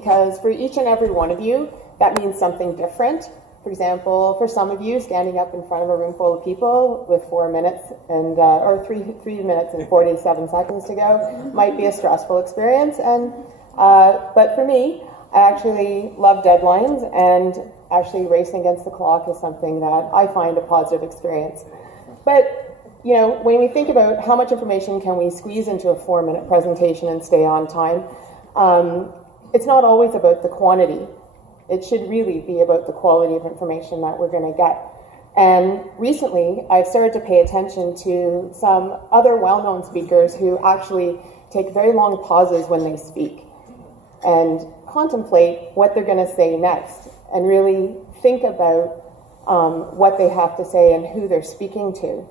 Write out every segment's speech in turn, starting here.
because for each and every one of you, that means something different. For example, for some of you, standing up in front of a room full of people with 4 minutes and or 3 minutes and 47 seconds to go might be a stressful experience. And but for me, I actually love deadlines, and actually racing against the clock is something that I find a positive experience. But you know, when we think about how much information can we squeeze into a 4-minute presentation and stay on time, it's not always about the quantity. It should really be about the quality of information that we're going to get. And recently, I've started to pay attention to some other well-known speakers who actually take very long pauses when they speak and contemplate what they're going to say next and really think about what they have to say and who they're speaking to.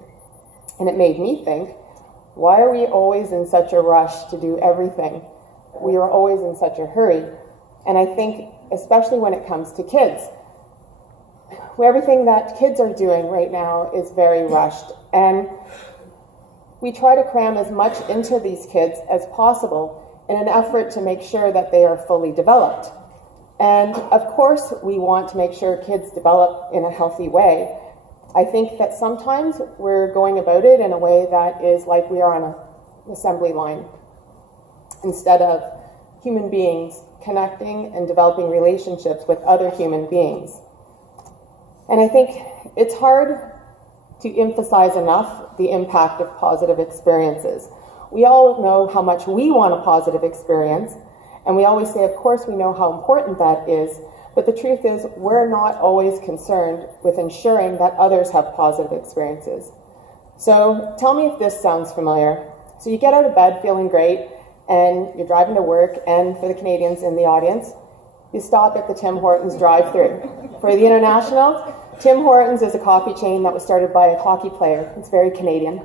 And it made me think, why are we always in such a rush to do everything? We are always in such a hurry. And I think, especially when it comes to kids, everything that kids are doing right now is very rushed. And we try to cram as much into these kids as possible in an effort to make sure that they are fully developed. And of course, we want to make sure kids develop in a healthy way. I think that sometimes we're going about it in a way that is like we are on an assembly line, instead of human beings connecting and developing relationships with other human beings. And I think it's hard to emphasize enough the impact of positive experiences. We all know how much we want a positive experience, and we always say, of course, we know how important that is, but the truth is we're not always concerned with ensuring that others have positive experiences. So tell me if this sounds familiar. So you get out of bed feeling great, and you're driving to work, and for the Canadians in the audience, you stop at the Tim Hortons drive-thru. For the international, Tim Hortons is a coffee chain that was started by a hockey player. It's very Canadian.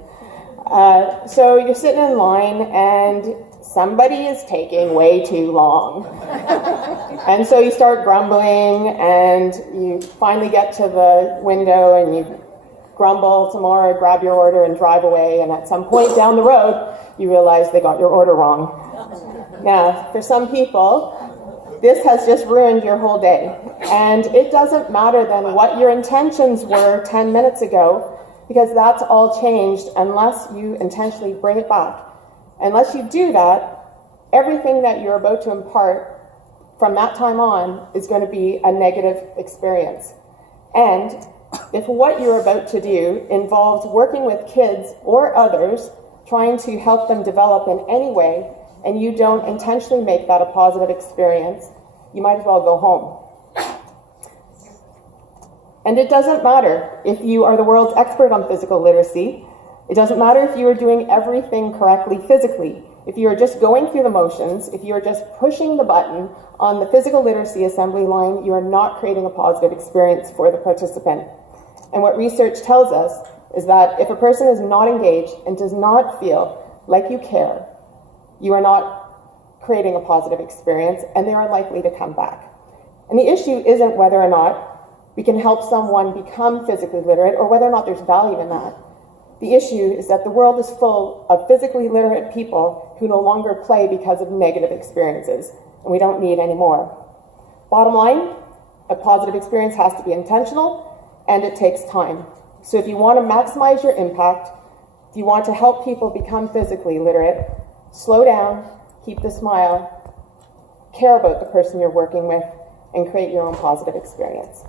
So you're sitting in line, and somebody is taking way too long. And so you start grumbling, and you finally get to the window, and you grumble some more, grab your order, and drive away. And at some point down the road, you realize they got your order wrong. Now, for some people, this has just ruined your whole day. And it doesn't matter then what your intentions were 10 minutes ago, because that's all changed unless you intentionally bring it back. Unless you do that, everything that you're about to impart from that time on is going to be a negative experience. And if what you're about to do involves working with kids or others, trying to help them develop in any way, and you don't intentionally make that a positive experience, you might as well go home. And it doesn't matter if you are the world's expert on physical literacy. It doesn't matter if you are doing everything correctly physically. If you are just going through the motions, if you are just pushing the button on the physical literacy assembly line, you are not creating a positive experience for the participant. And what research tells us is that if a person is not engaged and does not feel like you care, you are not creating a positive experience, and they are likely to come back. And the issue isn't whether or not we can help someone become physically literate or whether or not there's value in that. The issue is that the world is full of physically literate people who no longer play because of negative experiences, and we don't need any more. Bottom line, a positive experience has to be intentional, and it takes time. So if you want to maximize your impact, if you want to help people become physically literate, slow down, keep the smile, care about the person you're working with, and create your own positive experience.